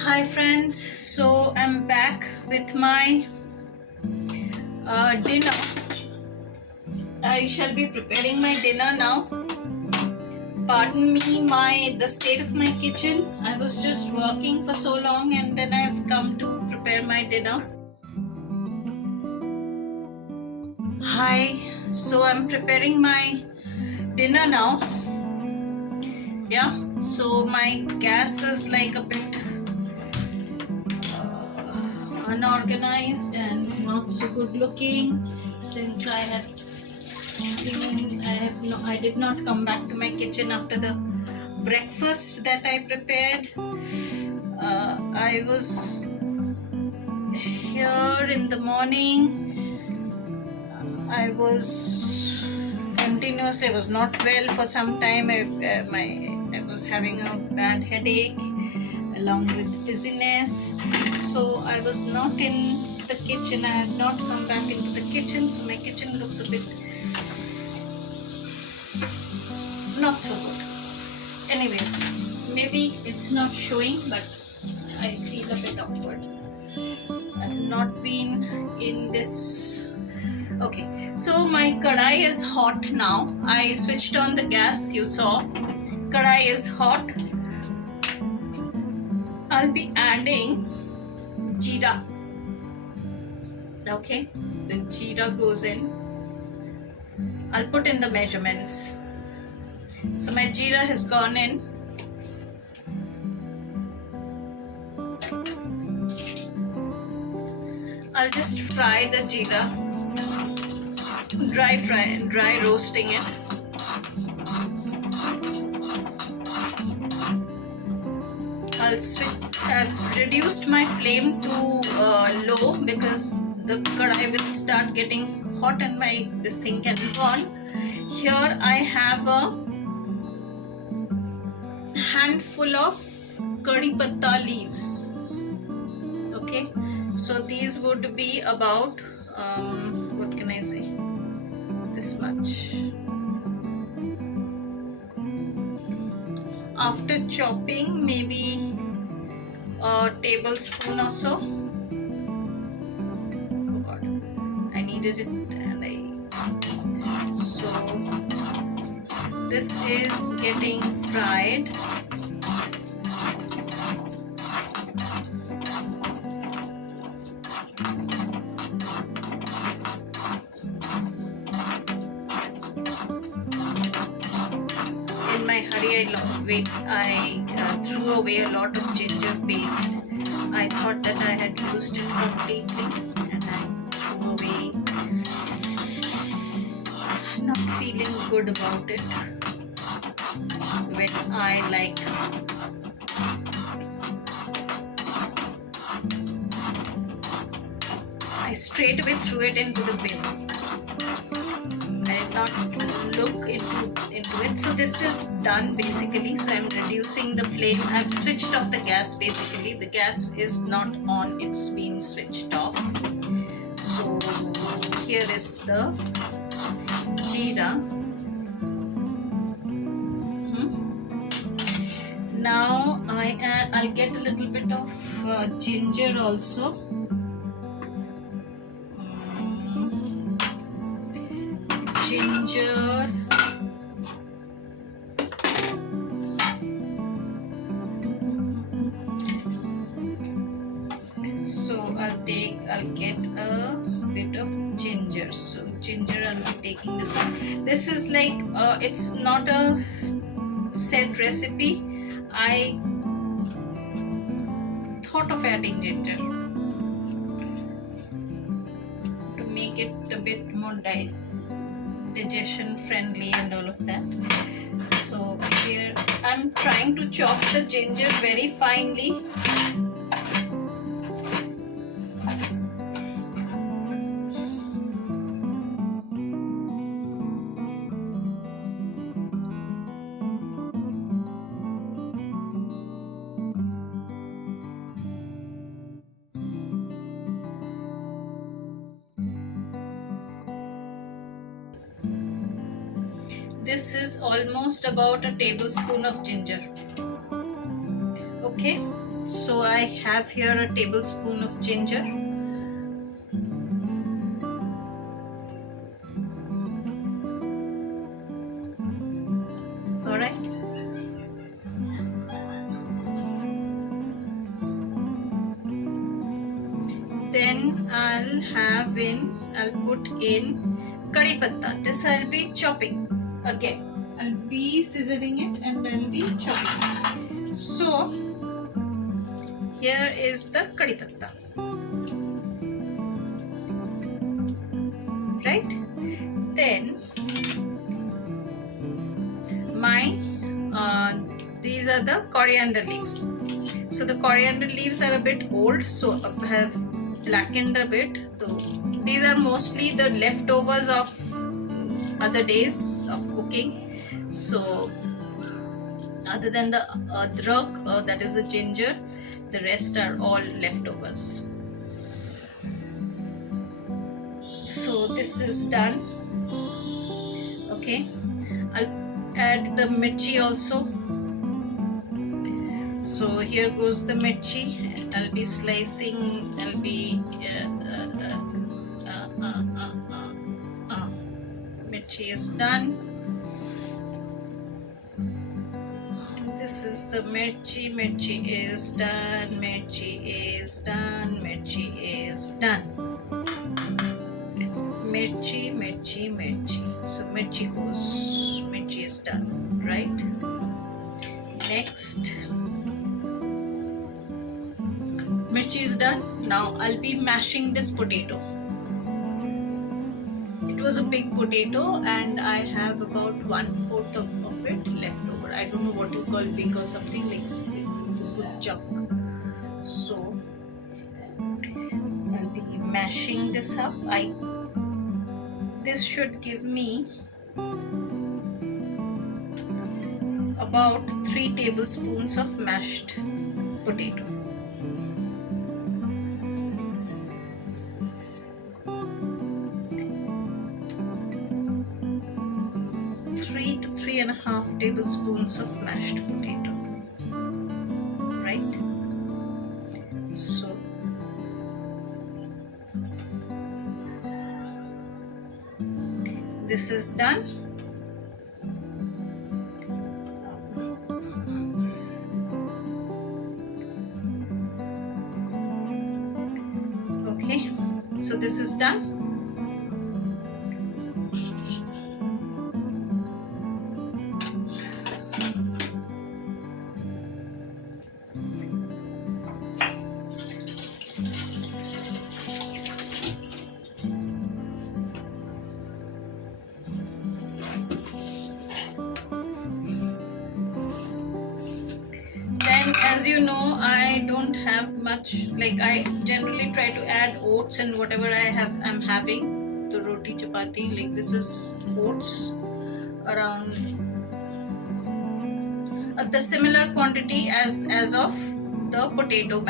Hi friends, so I'm back with my dinner. I shall be preparing my dinner now. Pardon me, the state of my kitchen. I was just working for so long and then I've come to prepare my dinner. Hi, so I'm preparing my dinner now. Yeah, so my gas is like a bit unorganized and not so good looking since I did not come back to my kitchen after the breakfast that I prepared. I was here in the morning. I was not well for some time. I was having a bad headache along with dizziness. So I was not in the kitchen. I have not come back into the kitchen. So my kitchen looks a bit not so good. Anyways, maybe it's not showing, but I feel a bit awkward. I've not been in this. Okay, so my kadai is hot now. I switched on the gas, you saw. Kadai is hot. I'll be adding jeera. Okay, the jeera goes in. I'll put in the measurements. So my jeera has gone in. I'll just fry the jeera, dry roasting it. I've reduced my flame to low because the kadai will start getting hot and this thing can burn. Here I have a handful of curry patta leaves. Okay, so these would be about what can I say, this much. After chopping, maybe a tablespoon or so. Oh god, I needed it and so this is getting fried. In my hurry, I threw away a lot of ginger paste. I thought that I had used it completely and I threw away. Not feeling good about it when I straight away threw it into the bin. I did not look into it. So this is done basically. So I'm reducing the flame. I've switched off the gas basically. The gas is not on, it's been switched off. So here is the jeera. Now I'll get a little bit of ginger also. Ginger. So I'll get a bit of ginger. So ginger, I'll be taking this one. This is like it's not a set recipe. I thought of adding ginger to make it a bit more digestion friendly and all of that. So here I'm trying to chop the ginger very finely. This is almost about a tablespoon of ginger. Okay, So I have here a tablespoon of ginger. Alright. Then I'll put in curry patta. This I'll be chopping again. I'll be scissoring it and I'll be chopping. So here is the curry patta. Right? Then these are the coriander leaves. So the coriander leaves are a bit old, so I have blackened a bit. So these are mostly the leftovers of other days of cooking. So other than the adrak, that is the ginger, the rest are all leftovers. So this is done. Okay, I'll add the mirchi also. So here goes the mirchi. I'll be slicing. I'll be mirchi is done. This is the mirchi. Mirchi is done. Mirchi is done. Mirchi is done. Mirchi, mirchi, mirchi. So mirchi goes. Mirchi is done. Right. Next. Mirchi is done. Now I'll be mashing this potato. It was a big potato and I have about 1/4 of it left over. I don't know what you call big or something, like it's a good chunk. So I'll be mashing this up. This should give me about 3 tablespoons of mashed potato. 3 to 3.5 tablespoons of mashed potato. Right? So this is done. Okay, so this is done. As you know, I don't have much, like I generally try to add oats and whatever I'm having, the roti chapati, like this is oats around the similar quantity as of the potato,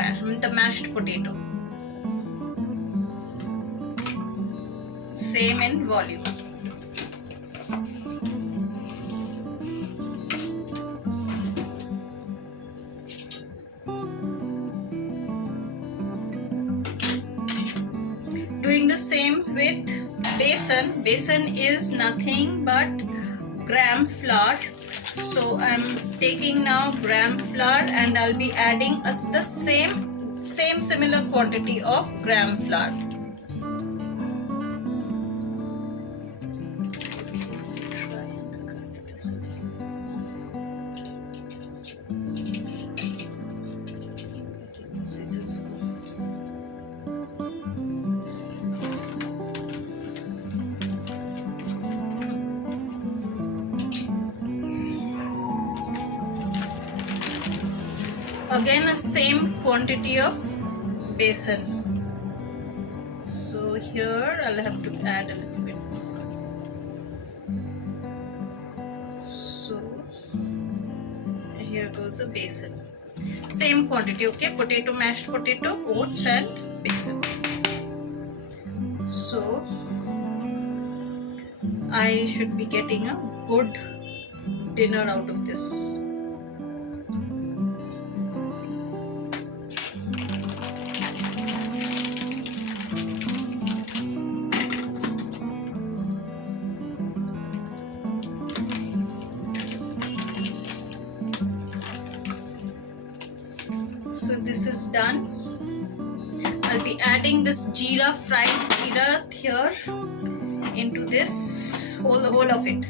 the mashed potato, same in volume. Doing the same with besan. Besan is nothing but gram flour. So I'm taking now gram flour and I'll be adding the same similar quantity of gram flour. Again, a same quantity of besan. So here I'll have to add a little bit more. So here goes the besan. Same quantity, okay? Potato, mashed potato, oats and besan. So I should be getting a good dinner out of this. So this is done. I'll be adding this jeera, fried jeera here into this whole of it.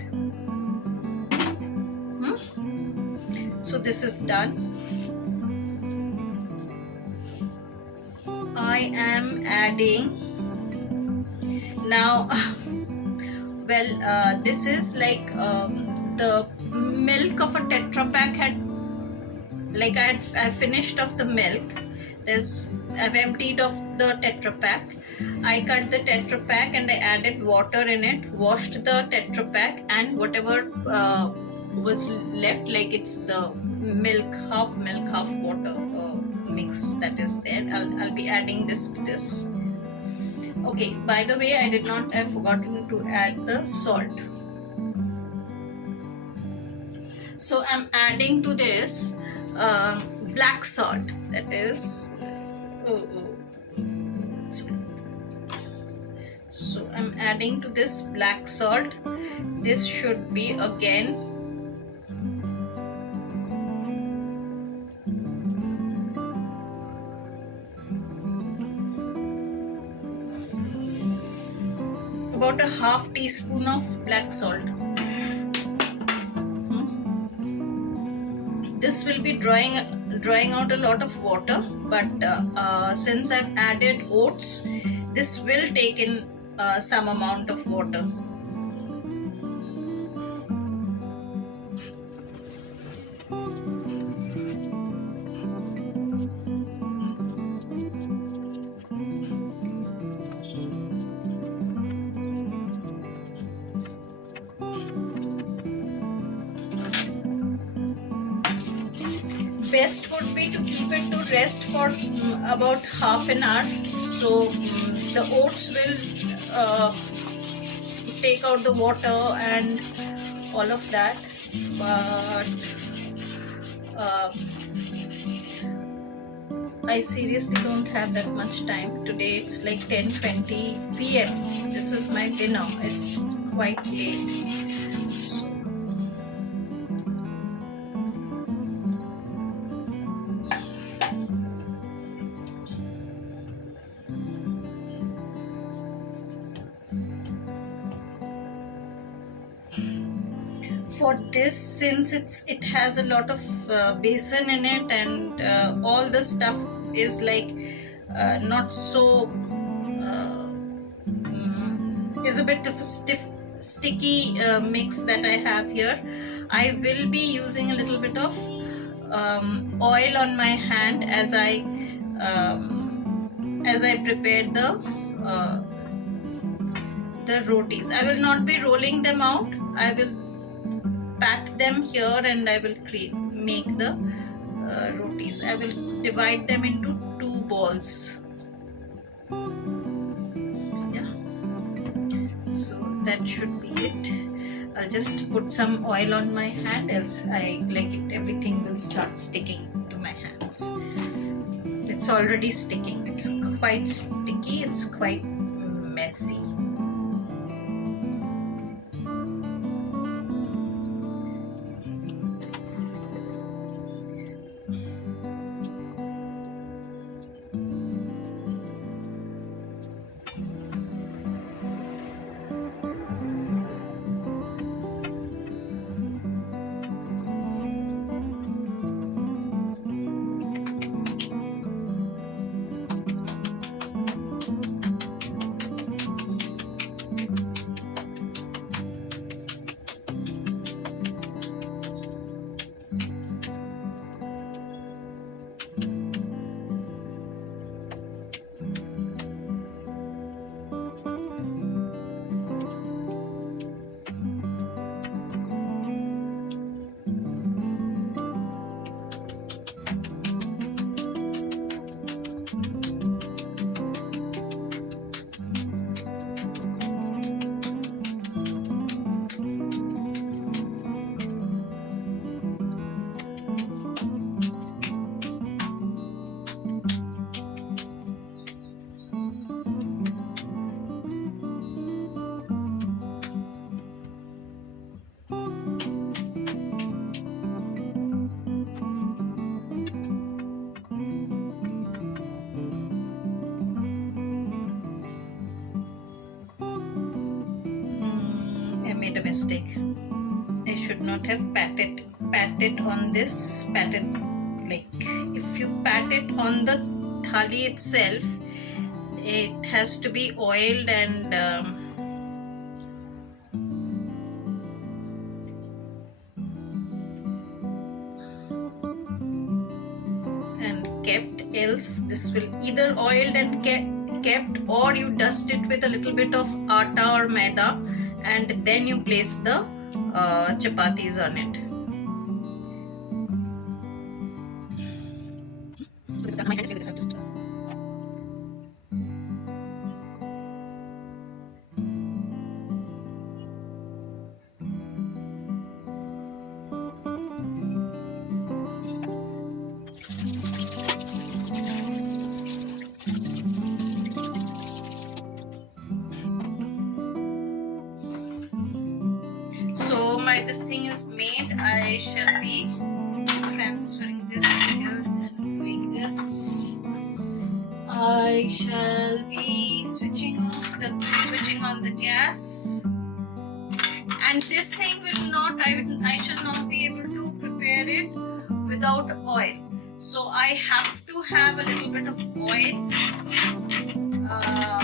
So this is done. I am adding now. Well, this is like the milk of a Tetra Pak had. Like I finished off the milk. I've emptied off the Tetra Pak. I cut the Tetra Pak and I added water in it. Washed the Tetra Pak and whatever was left, like it's the milk, half water mix that is there. I'll be adding this to this. Okay. By the way, I've forgotten to add the salt. So I'm adding to this black salt, that is so I'm adding to this black salt. This should be again about a half teaspoon of black salt. This will be drawing out a lot of water, but since I've added oats, this will take in some amount of water. Best would be to keep it to rest for about half an hour, so the oats will take out the water and all of that. But I seriously don't have that much time today. It's like 10:20 p.m. This is my dinner. It's quite late. For this, since it has a lot of besan in it, and all the stuff is like not so is a bit of a sticky mix that I have here. I will be using a little bit of oil on my hand as I prepare the rotis. I will not be rolling them out. I will pat them here and I will make the rotis. I will divide them into 2 balls. Yeah, so that should be it. I'll just put some oil on my hand, else everything will start sticking to my hands. It's already sticking. It's quite sticky. It's quite messy. made a mistake. I should not have patted on this. Patted, like if you pat it on the thali itself, it has to be oiled and kept, else this will either oiled and kept, or you dust it with a little bit of atta or maida and then you place the chapatis on it. So my this thing is made. I shall be transferring this here and doing this. I shall be switching on the gas, and this thing will not, I shall not be able to prepare it without oil. So I have to have a little bit of oil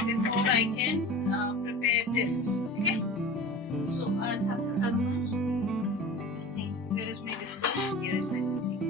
before I can prepare this. Okay, so I'll have to have this thing. Where is my this thing? Here is my this thing.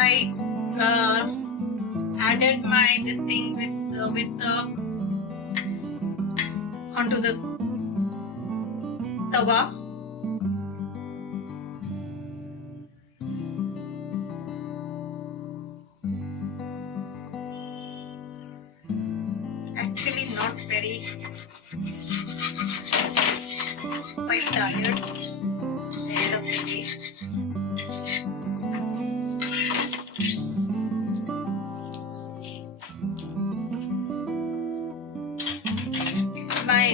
I added my this thing with the onto the tawa. Actually, not very, quite tired. The end of the day. My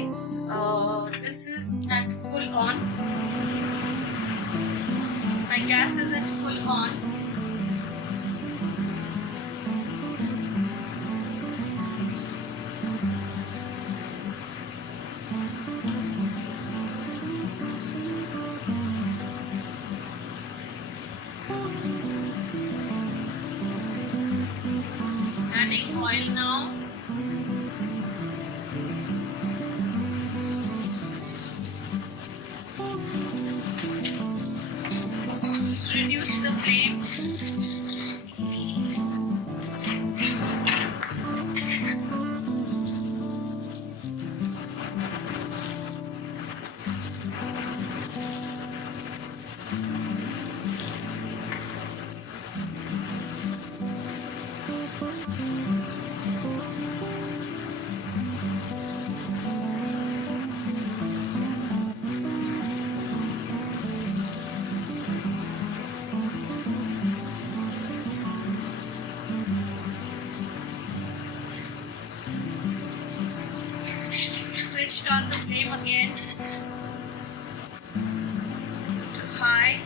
this is at full on. My gas is at full on. Adding oil now. Reduce the flame. Switched on the flame again to high.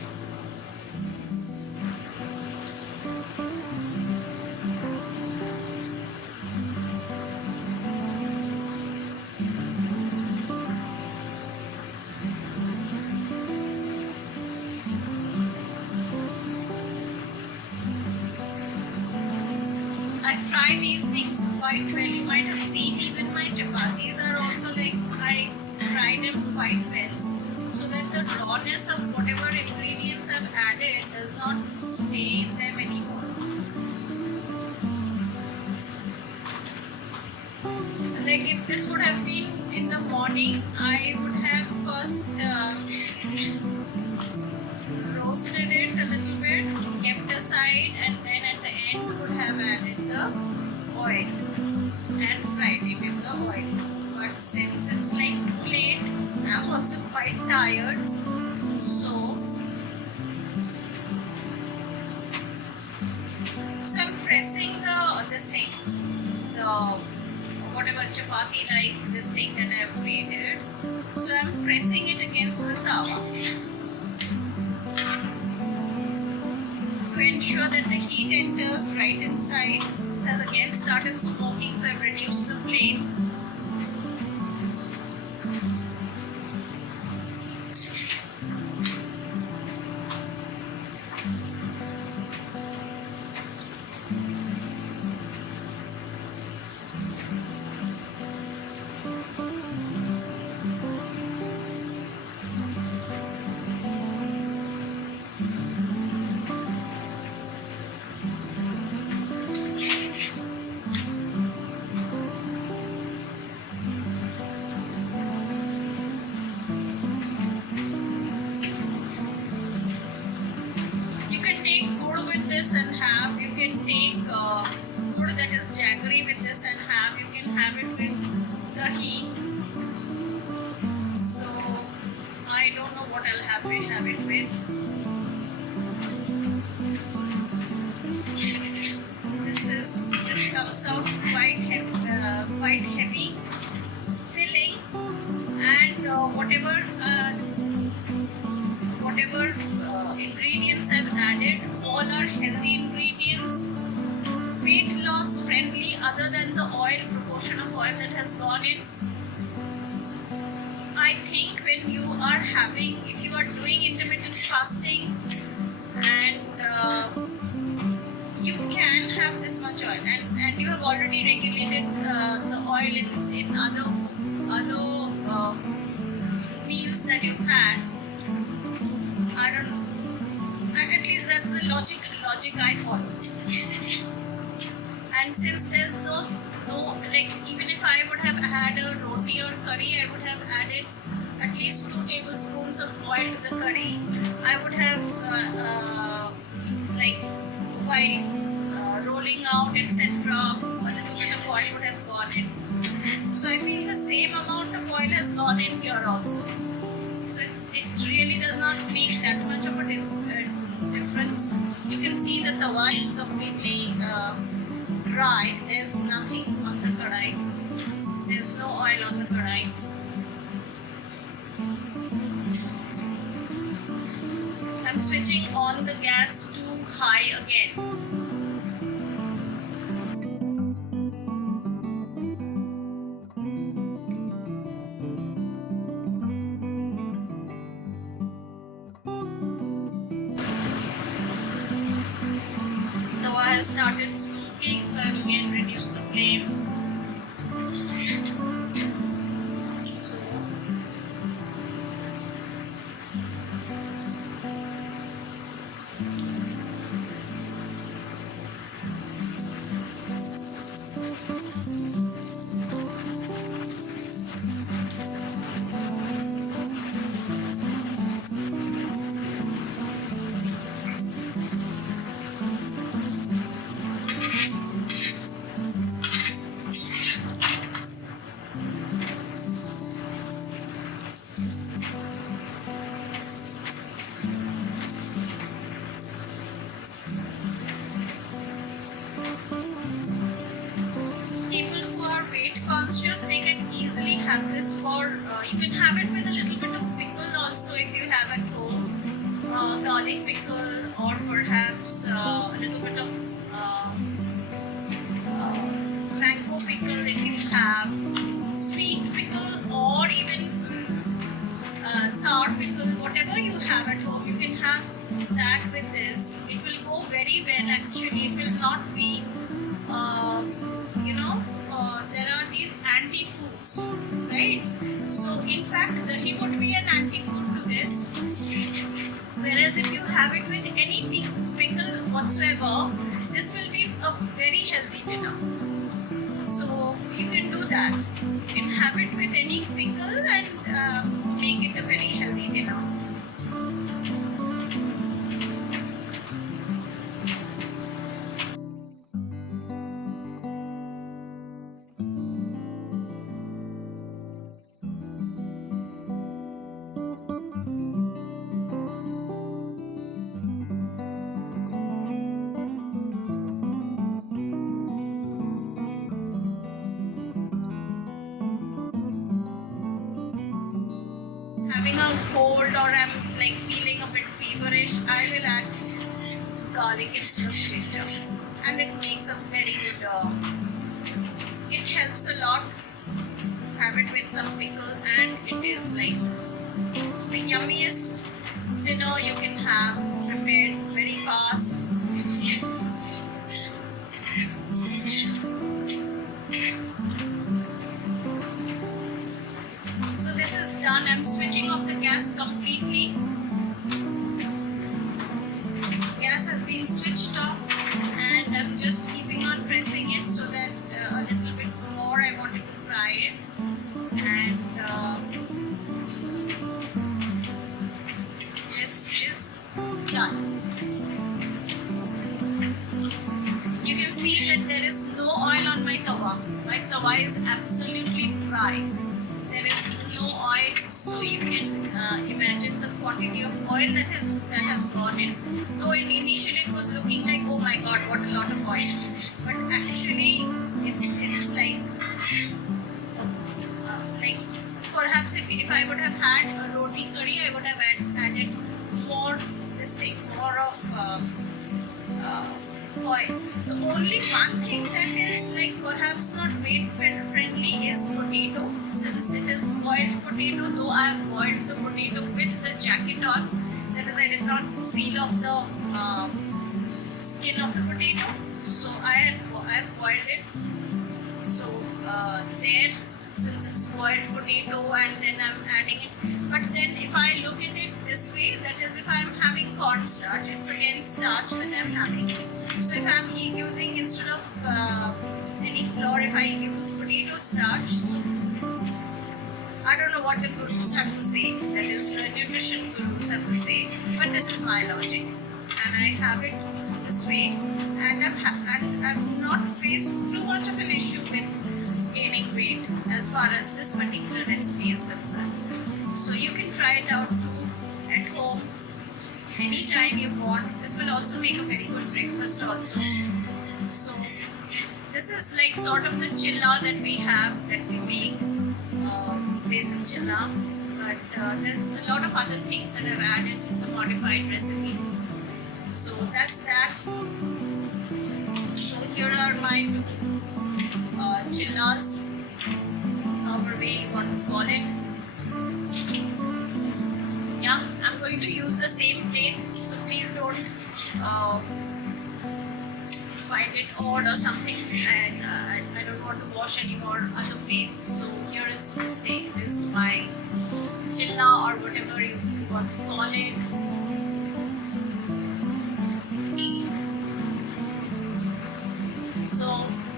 I fry these things quite well. You might have seen even my chapatis are also like, I fry them quite well so that the rawness of whatever ingredients I've added does not stay in them anymore. Like if this would have been in the morning, I would have first roasted it a little bit, kept aside, and then at the end would have added the oil and fried it in the oil. But since it's like too late, I'm also quite tired, so whatever chapati like this thing that I have created. So I'm pressing it against the tawa to ensure that the heat enters right inside. This has again started smoking, so I've reduced the flame. And have, you can take food that is jaggery with this and have, you can have it with dahi. So I don't know what I'll have it with. This comes out quite heavy, filling, and whatever ingredients I've added, all are healthy ingredients, weight loss friendly, other than the oil, proportion of oil that has gone in. I think when you are if you are doing intermittent fasting, and you can have this much oil, and you have already regulated the oil in other meals that you've had. I don't know. At least that's the logic I follow. And since there's no like, even if I would have had a roti or curry, I would have added at least 2 tablespoons of oil to the curry. I would have like, while rolling out, etc., a little bit of oil would have gone in. So I feel the same amount of oil has gone in here also. So it really does not make that much of a difference. You can see that the tawa is completely dry. There's nothing on the kadai. There's no oil on the kadai. I'm switching on the gas to high again. Has started smoking, so I've again reduced the flame. So conscious, they can easily have this for, you can have it with a little bit of pickle also if you have at home, garlic pickle, or perhaps a little bit of mango pickle if you have, sweet pickle, or even sour pickle, whatever you have at home, you can have that with this. It will go very well actually. It will not be, there are these anti-foods, right? So in fact, dahi would be an anti-food to this. Whereas if you have it with any pickle whatsoever, this will be a very healthy dinner. So you can do that. You can have it with any pickle and make it a very healthy dinner. having a cold or I'm like feeling a bit feverish, I will add garlic instead of ginger, and it makes a very good. It helps a lot. Have it with some pickle, and it is like the yummiest dinner you can have, prepared very fast. So this is done. I'm switching off the gas completely. Gas has been switched off, and I'm just keeping on pressing it so that a little bit more I wanted to fry it. And this is done. You can see that there is no oil on my tawa. My tawa is absolutely dry. There is no oil, so you can imagine the quantity of oil that has gone in. Though initially it was looking like, oh my god, what a lot of oil, but actually it's like perhaps if I would have had a roti curry, I would have added more of oil. The only one thing that is like perhaps not weight friendly is potato. Since it is boiled potato, though I have boiled the potato with the jacket on, that is, I did not peel off the skin of the potato. So I've boiled it. So there, since it's boiled potato, and then I'm adding it. But then if I look at it this way, that is, if I'm having cornstarch, it's again starch that I'm having. So if I'm using, instead of any flour, if I use potato starch, so I don't know what the gurus have to say, that is, the nutrition gurus have to say, but this is my logic, and I have it this way, and I've not faced too much of an issue with gaining weight as far as this particular recipe is concerned. So you can try it out too at home anytime you want. This will also make a very good breakfast also. So this is like sort of the chilla that we have, that we make, basic chilla, but there's a lot of other things that I've added. It's a modified recipe. So that's that. So here are my two chillas, however way you want to call it. Yeah, I'm going to use the same plate, so please don't find it odd or something. And I don't want to wash any more other plates. So here is my chilla, or whatever you want to call it. So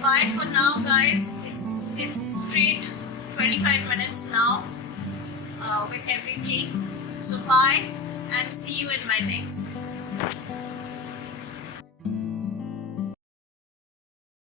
bye for now, guys. It's straight 25 minutes now with everything. So bye, and see you in my next.